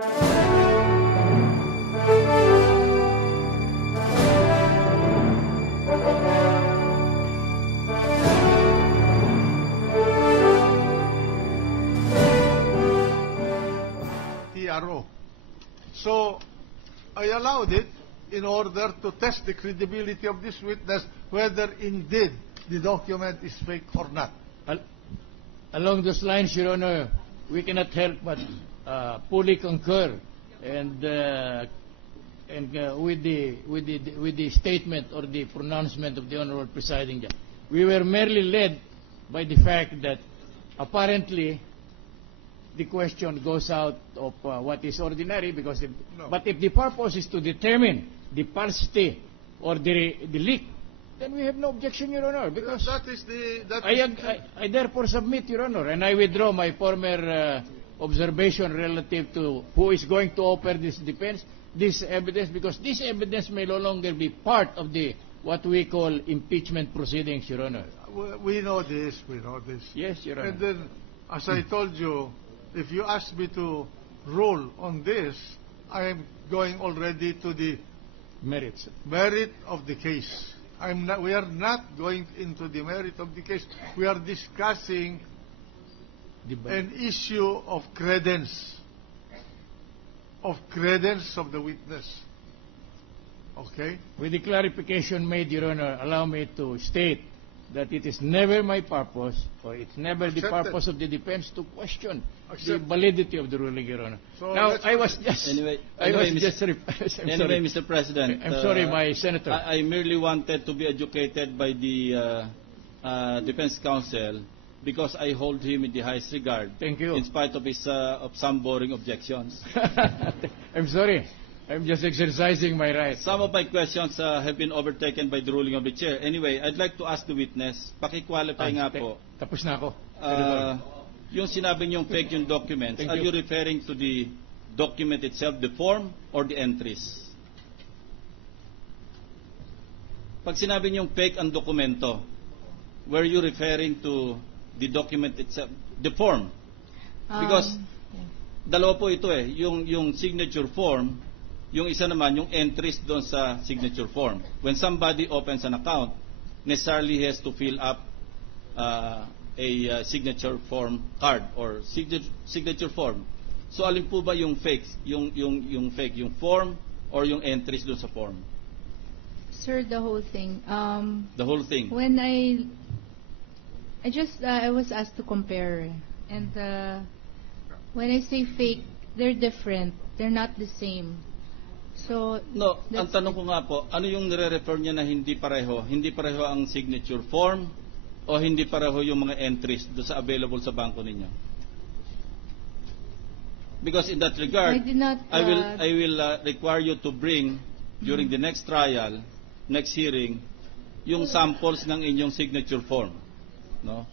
TRO. So I allowed it in order to test the credibility of this witness, whether indeed the document is fake or not. Along those lines, Your Honor, we cannot help but fully concur and with the statement or the pronouncement of the Honorable Presiding Judge. We were merely led by the fact that apparently the question goes out of what is ordinary, because but if the purpose is to determine the falsity or the leak, then we have no objection, Your Honor, because I therefore submit, Your Honor, and I withdraw my former observation relative to who is going to offer this evidence, because this evidence may no longer be part of the what we call impeachment proceedings, Your Honor. We know this. Yes, Your Honor. And then, as I told you, if you ask me to rule on this, I am going already to the merit of the case. We are not going into the merit of the case. We are discussing an issue of credence of the witness. Okay? With the clarification made, Your Honor, allow me to state that it is never my purpose, or it's never the purpose of the defense to question the validity of the ruling, Your Honor. So now, I was just... Anyway, Mr. President. I'm sorry, my Senator. I merely wanted to be educated by the defense counsel, because I hold him in the highest regard. Thank you. In spite of his of some boring objections. I'm sorry. I'm just exercising my right. Some of my questions have been overtaken by the ruling of the chair. Anyway, I'd like to ask the witness, paki-qualify nga po. Tapos na ako. Yung sinabi niyong fake yung documents, are you referring to the document itself, the form, or the entries? Pag sinabi niyong fake ang dokumento, were you referring to the document itself, the form? Because dalawa po ito yung signature form, yung isa naman yung entries doon sa signature form. When somebody opens an account, necessarily has to fill up a signature form card or signature form. So alin po ba yung fake, yung fake, yung form or yung entries doon sa form? Sir, the whole thing. The whole thing. When I was asked to compare, and when I say fake, they're different. They're not the same. So no, ang tanong ko nga po, ano yung nire-refer niya na hindi pareho? Hindi pareho ang signature form o hindi pareho yung mga entries do sa available sa bangko ninyo? Because in that regard, I will require you to bring during the next trial, next hearing, yung samples ng inyong signature form, no?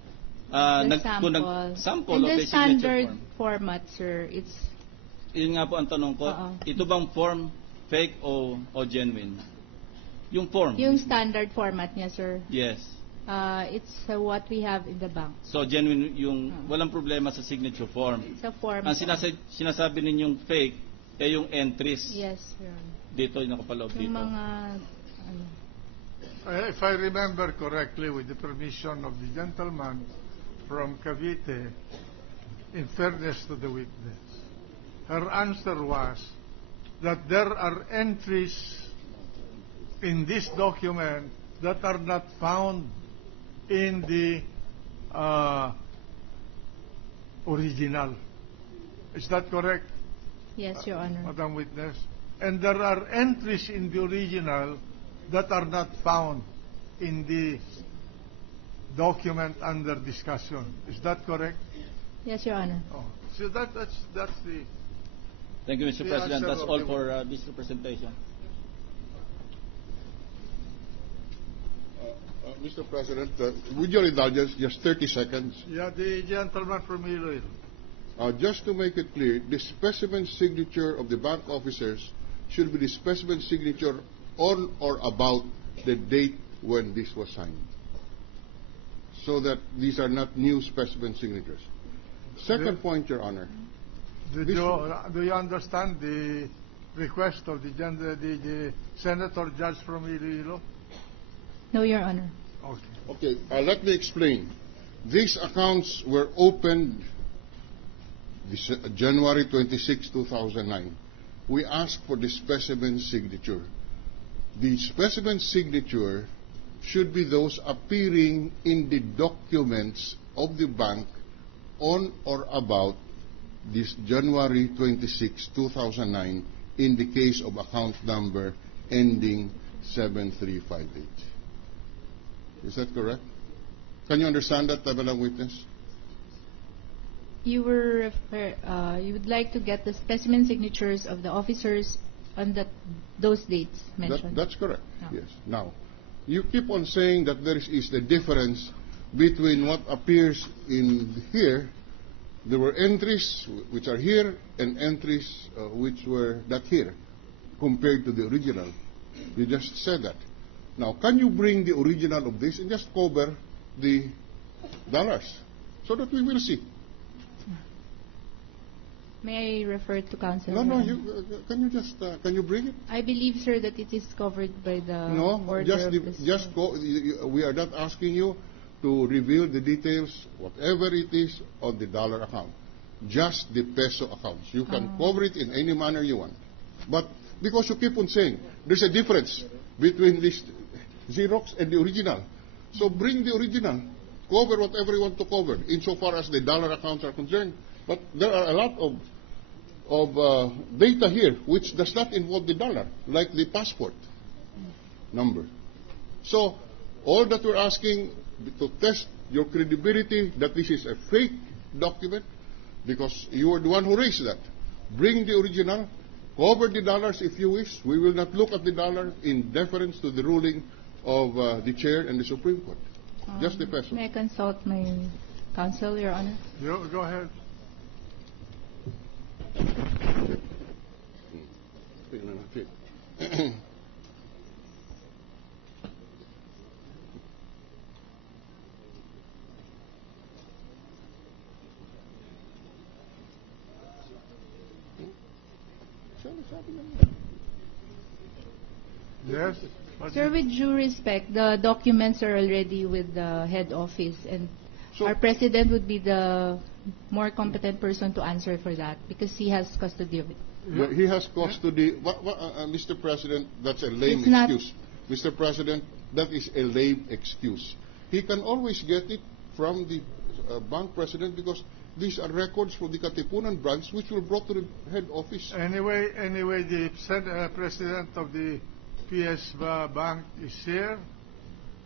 Sample of the standard format, sir. It's yun nga po ang tanong ko. Ito bang form fake o genuine? Yung form. Yung standard format niya, sir. Yes. It's what we have in the bank. So genuine yung walang problema sa signature form. Sa form. Ang sinasabi ninyong fake yung entries. Yes, sir. Dito yung nakapaloob dito. Yung mga if I remember correctly, with the permission of the gentleman from Cavite, in fairness to the witness, her answer was that there are entries in this document that are not found in the original. Is that correct? Yes, Your Honor. Madam Witness? And there are entries in the original that are not found in the document under discussion. Is that correct? Yes, Your Honor. So that's the... Thank you, Mr. President. That's all for this representation. Mr. President, with your indulgence, just 30 seconds. Yeah, the gentleman from Iloilo. Just to make it clear, the specimen signature of the bank officers should be the specimen signature on or about the date when this was signed, so that these are not new specimen signatures. Second point, Your Honor, Do you understand the request of the Senator Judge from Iloilo? No, Your Honor. Okay. Okay, let me explain. These accounts were opened January 26, 2009. We asked for the specimen signature. The specimen signature should be those appearing in the documents of the bank on or about this January 26, 2009 in the case of account number ending 7358. Is that correct? Can you understand that, Tabalang Witness? You would like to get the specimen signatures of the officers on those dates mentioned. That's correct. No. Yes. Now, you keep on saying that there is the difference between what appears in here. There were entries which are here and entries which were not here compared to the original. You just said that. Now, can you bring the original of this and just cover the dollars so that we will see? May I refer to counsel? No. Can you bring it? I believe, sir, that it is covered by the order of this. We are not asking you to reveal the details, whatever it is, on the dollar account. Just the peso accounts. You can cover it in any manner you want. But because you keep on saying there's a difference between this Xerox and the original. So bring the original. Cover whatever you want to cover insofar as the dollar accounts are concerned. But there are a lot of data here which does not involve the dollar, like the passport number. So all that we're asking to test your credibility that this is a fake document, because you are the one who raised that. Bring the original, cover the dollars if you wish. We will not look at the dollar in deference to the ruling of the chair and the Supreme Court. Just the peso. May I consult my counsel, Your Honor? Go ahead. Yes. Sir, with due respect, the documents are already with the head office, and our president would be the more competent person to answer for that because he has custody of it. He has custody. Mr. President, that's a lame It's not- excuse. Mr. President, that is a lame excuse. He can always get it from the bank president because these are records from the Katipunan branch which were brought to the head office. Anyway, the president of the PS Bank is here.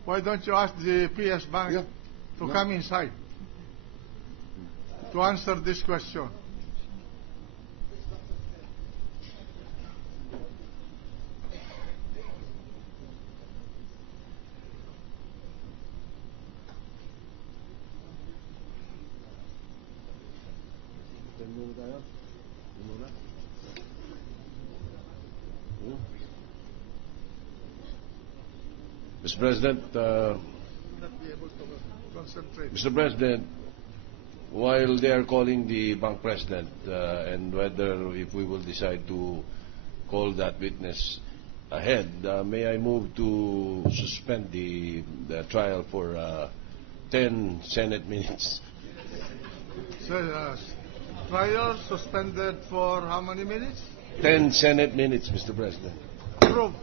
Why don't you ask the PS Bank to come inside to answer this question? Mr. President, Mr. President, while they are calling the bank president and whether if we will decide to call that witness ahead, may I move to suspend the trial for 10 Senate minutes? So, trial suspended for how many minutes? 10 Senate minutes, Mr. President. Approve.